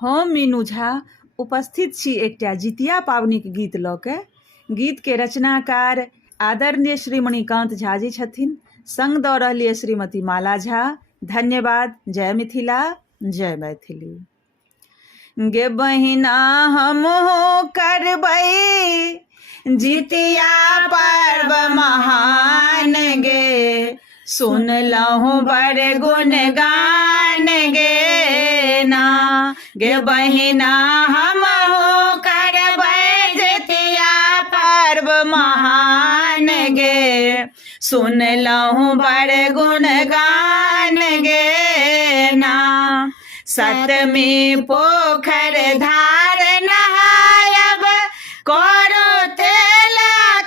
हम मीनू झा उपस्थित छी एकटा जितिया पाबनिक गीत लऽ के। गीत के रचनाकार आदरणीय श्री मणिकांत झा जी छथिन, संग दऽ रहलिए श्रीमती माला झा। धन्यवाद। जय मिथिला, जय मैथिली। गे बहिना हमहु करबै जितिया पर्व महान गे, सुनलहुँ बड़ गुणगान गे ना। गे बहिना हमहु करबै जितिया पर्व महान गे, सुनलहुँ बड़ गुणगान गे ना। सतमी पोखर धार नहायब, करो तेल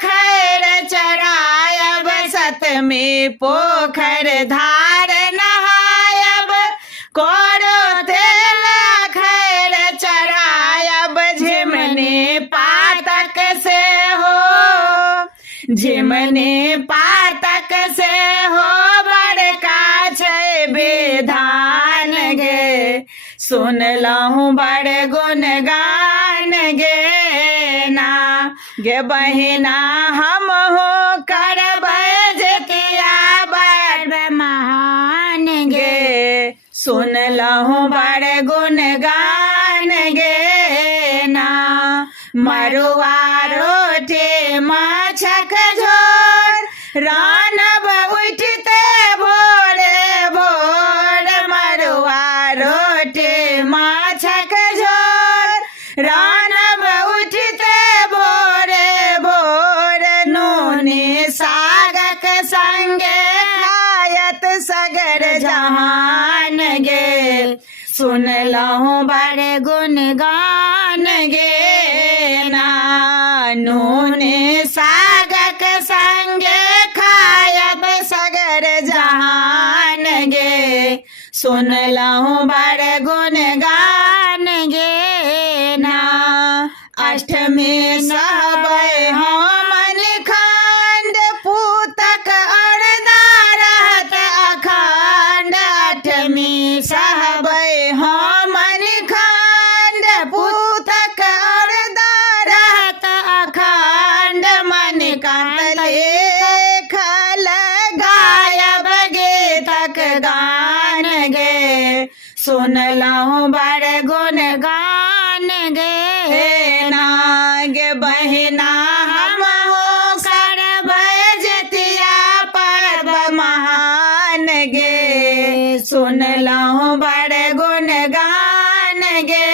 खैर चढ़ायब। सतमी पोखर धार नहायब, करो तेल खैर चढ़ायब। झिमनी पातक से हो, झिमनी पातक से हो, बड़का छै विधान गे, सुनलहुँ बड़ गुणगान गे ना। गे बहिना हमहु करबै जितिया पर्व महान गे, सुनलहुँ बड़ गुणगान गे ना। मरुआ रोटी माछक झोर, रान्हब उठिते भोरे भोर। मरुआ रोटी माछक झोर, रान्हब उठिते भोरे भोर। नूनी सागक संगे खायत सगर जहान गे, सुनलहुँ बड़ गुणगान गे ना। नूनी सागक संगे खायब सगर जहान गे, सुनलहुँ बड़ गुणगान गे ना। अष्टमी सहबै हमन खंड, पूतक अरदा रहत अखंड। अष्टमी सहबै हमन खंड, पूतक अरदा रहत अखंड। मणिकांत लिखल गायब गीतक गान गे, सुनलहुँ बड़ गुणगान गे ना। गे बहिना हमहु करबै जितिया पर्व महान गे, सुनलहुँ बड़ गुणगान गे